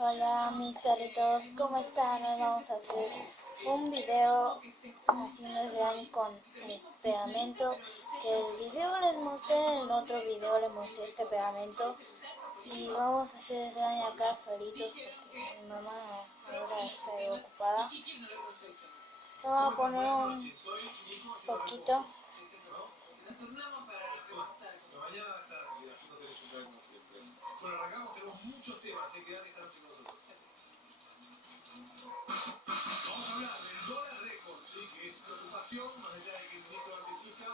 Hola mis perritos, ¿cómo están? Hoy vamos a hacer un video haciendo slime con el pegamento. Que el video les mostré, en el otro video les mostré este pegamento. Y vamos a hacer slime acá solitos porque mi mamá ahora está ocupada. Vamos a poner un poquito. Bueno, arrancamos, tenemos muchos temas, quédate esta noche con nosotros. Vamos a hablar del dólar récord, ¿sí? Que es preocupación, más allá de que el ministro anticipa,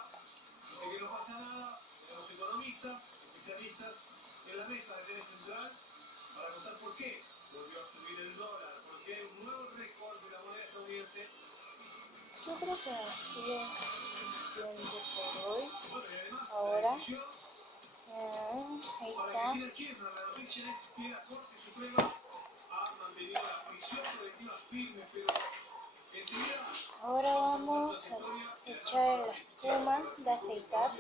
dice que no pasa nada. Tenemos economistas, especialistas en la mesa de TN Central para contar por qué volvió a subir el dólar, por qué hay un nuevo récord de la moneda estadounidense. Yo creo que así es suficiente por hoy. Bueno, y además, Ahora. la decisión Ahí para está. Cristina Kirchner, la noticia es que la Corte Suprema ha mantenido la prisión preventiva firme, pero enseguida Ahora vamos a echar la espuma de afeitar.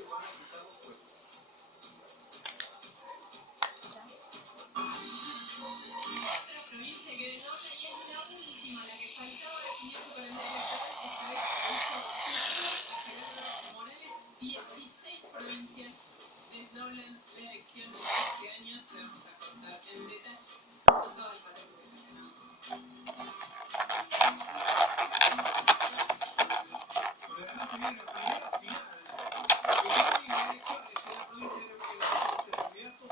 Desdoblan la elección de este año, te vamos a contar en detalle todo el patrón Pero además se viene la primera final. El orden de elecciones en la provincia de Neuquén, los candidatos,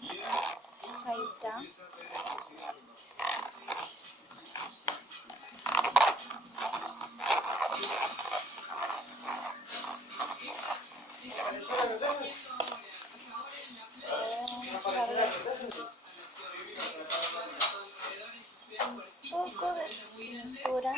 y él, Ahí está. Un poco de pintura.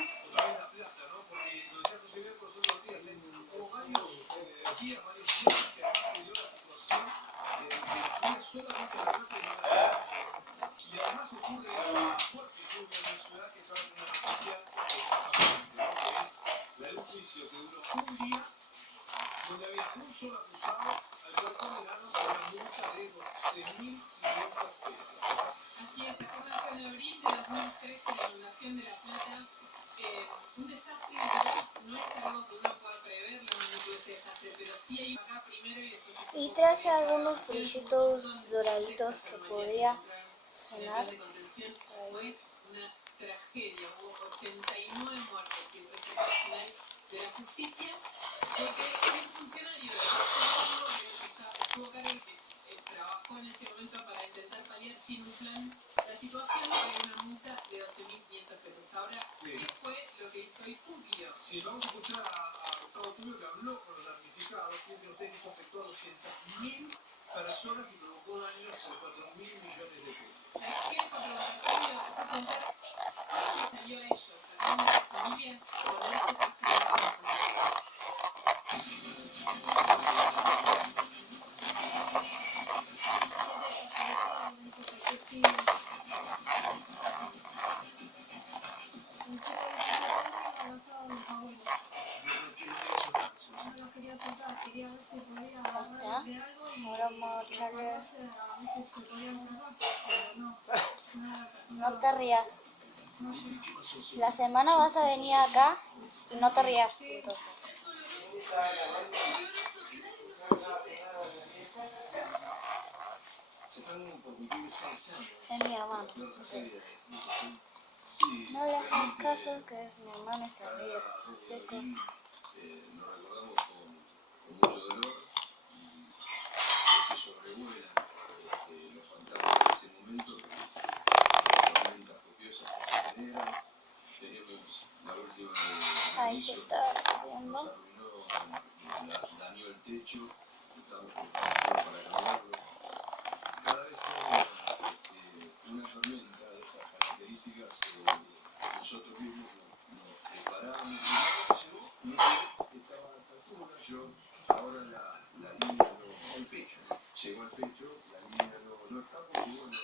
Y además ocurre una fuerte lluvia en la ciudad que trae una noticia que es la de un juicio que duró un día, donde había un solo acusado al cual condenaron por una multa de 12.500 pesos. Así es, ¿recuerdan que en abril de 2013 la inundación de La Plata, un desastre natural no es algo que uno pueda prever la magnitud de este desastre, pero sí hay acá primero y después... Y traje algunos brillitos doraditos que podría sonar. De contención fue una tragedia, hubo 89 muertos y el resultado final de la justicia fue que un funcionario de estuvo a cargo que trabajó en ese momento para intentar paliar sin un plan la situación de una multa de 12.500 pesos. Ahora, ¿qué fue lo que hizo hoy Tulio? Sí, vamos a escuchar a Gustavo Tulio, que habló con los damnificados. Fíjense ustedes que esto afectó a 200.000 personas y provocó daños por 4.000 millones de pesos. ¿Sabes qué les preguntar, Tulio? Les preguntar cómo les salió a ellos, a cada una de las familias, poner su casa en el campo. Ahora vamos a echarle... No te rías. La semana vas a venir acá y no te rías. Entonces. Es mi hermano. No le hagas caso que mi hermano se ríe de cosas. Nos recordamos con mucho dolor y se sobrevuelan los fantasmas de ese momento, las tormentas copiosas que se generan. Tenemos la última de ahí se está haciendo. nos arruinó, dañó el techo, estamos preparados para cambiarlo. Cada vez que una tormenta de estas características, nosotros mismos nos preparamos. Estaba a esta altura, yo ahora la línea no, el pecho, llegó al pecho, la línea no está porque bueno,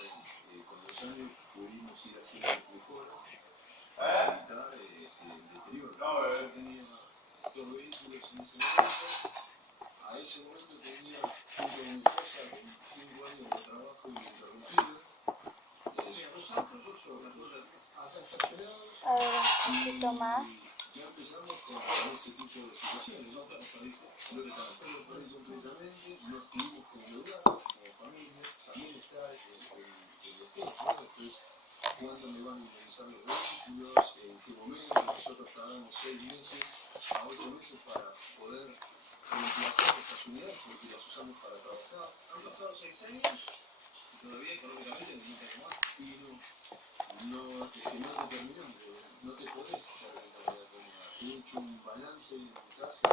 con los años pudimos ir haciendo mejoras para evitar el deterioro. Yo tenía 2 vehículos en ese momento, a ese momento tenía junto a mi esposa 25 años de trabajo. poquito más. Ya empezamos con ese tipo de situaciones. No te los perdiste. No te los perdí completamente. Nos tuvimos que endeudar como familia. También está el descuento, ¿no? Después, cuándo me van a indemnizar los vehículos, en qué momento. Nosotros tardamos 6 meses a 8 meses para poder reemplazar esas unidades porque las usamos para trabajar. Han pasado 6 años y todavía económicamente no te más. Y no, es que no te terminamos, no te podés terminar. He hecho un balance en mi casa y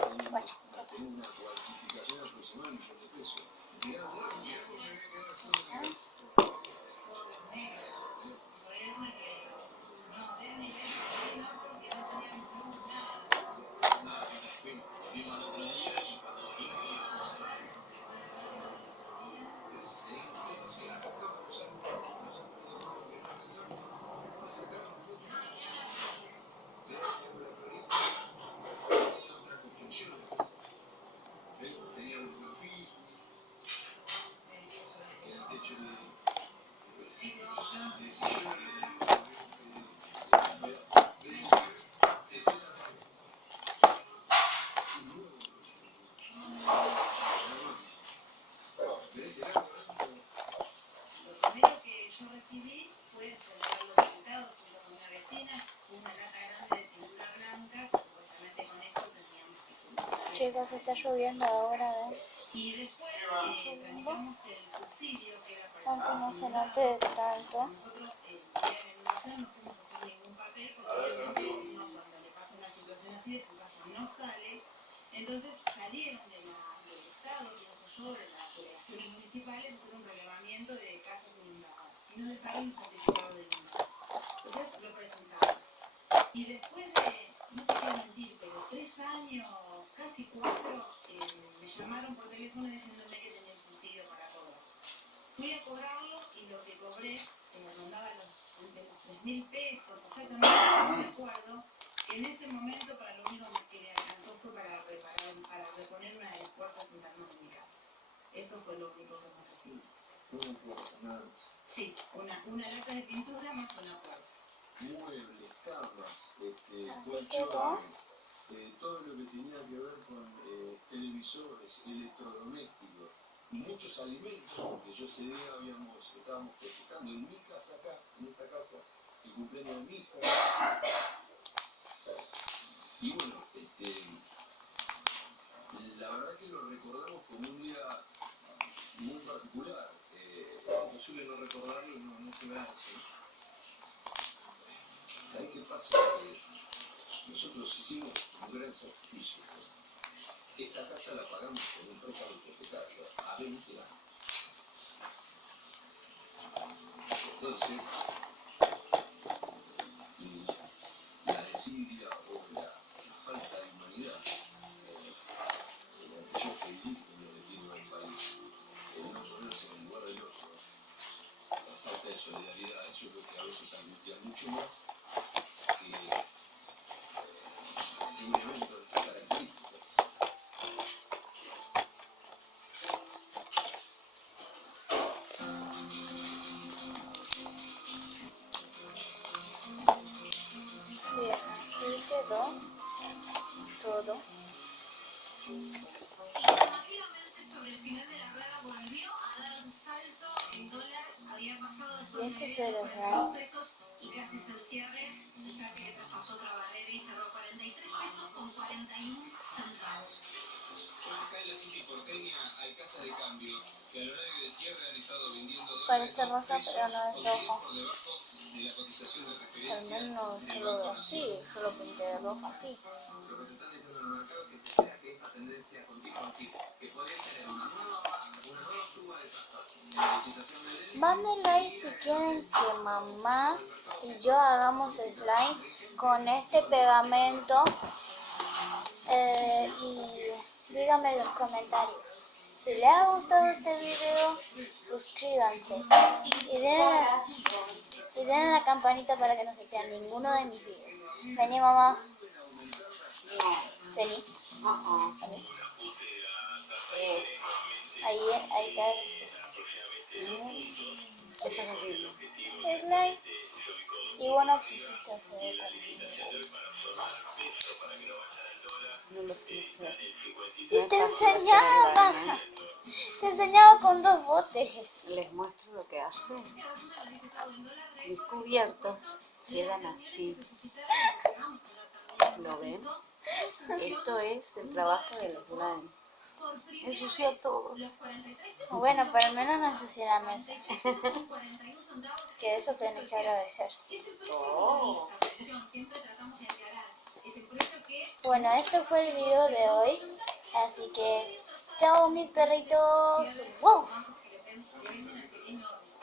tengo una cuantificación aproximada de $1 millón de pesos. Chicos, está lloviendo ahora, ¿ven? Y después tramitamos el subsidio que era para aunque no se note tanto. nosotros el día de la inundación no fuimos a hacer ningún papel porque obviamente uno cuando le pasa una situación así de su casa no sale. Entonces salieron del Estado, pienso yo, de las delegaciones municipales a hacer un relevamiento de casas inundadas y nos dejaron un certificado de inundación. Entonces lo presentamos. Y después de, no te quiero mentir, pero 3 años, casi 4, me llamaron por teléfono diciéndome que tenía el subsidio para cobrar. Fui a cobrarlo y lo que cobré rondaba entre los 3.000 pesos, exactamente, no me acuerdo. En ese momento para lo único que me alcanzó fue para reponer una de las puertas internas de mi casa. Eso fue lo único que me recibí. Una puerta, nada más. Sí, una lata de pintura más una puerta. Muebles, camas, Así colchones, todo lo que tenía que ver con televisores, electrodomésticos, muchos alimentos, porque yo ese día estábamos festejando en mi casa acá, en esta casa, el cumpleaños de mi hija. Y bueno, la verdad que lo recordamos como un día muy particular. Es imposible no recordarlo y no quedarse. ¿Sabes qué pasa? Nosotros hicimos un gran sacrificio. Esta casa la pagamos con un préstamo hipotecario a 20 años. Entonces, la desidia o la falta de humanidad de aquellos que dirigen lo que tiene el país, el no ponerse en el lugar del otro, la falta de solidaridad, eso es lo que a veces angustia mucho más que un evento de estas características. Bien, así quedó todo. Informativamente, sobre el final de la rueda volvió a dar un salto. El dólar había pasado después de 42 pesos y casi es el cierre. Fíjate que traspasó otra barrera y cerró 43 pesos con 41 centavos. Acá en la City porteña hay casas de cambio que al horario de cierre han estado vendiendo dólares Parece rosa, pero no es rojo. por debajo de la cotización de referencia. Al menos yo lo veo así, yo lo pinté de rojo así. Lo que te están diciendo en el mercado es que se espera que esta tendencia continúe así, que podría tener una nueva baja, una nueva suba de tasas en la licitación de ley. Manden like si quieren que mamá y yo hagamos slime con este pegamento y díganme en los comentarios. Si les ha gustado este video, suscríbanse y den a la campanita para que no se pierdan ninguno de mis videos. Vení, mamá. Vení. Vení. Ahí está. ¿Qué estás haciendo? Slime. Y bueno, pues Ya se ve también. No lo sé hacer. Y te enseñaba con 2 botes. Les muestro lo que hace. Mis cubiertos quedan así. ¿Lo ven? Esto es el trabajo de los slime. Ensucia todo. Bueno, pero al menos no ensucié la mesa. Que eso tenés que agradecer. Oh. Bueno, esto fue el video de hoy. Así que, chao mis perritos. ¡Wow!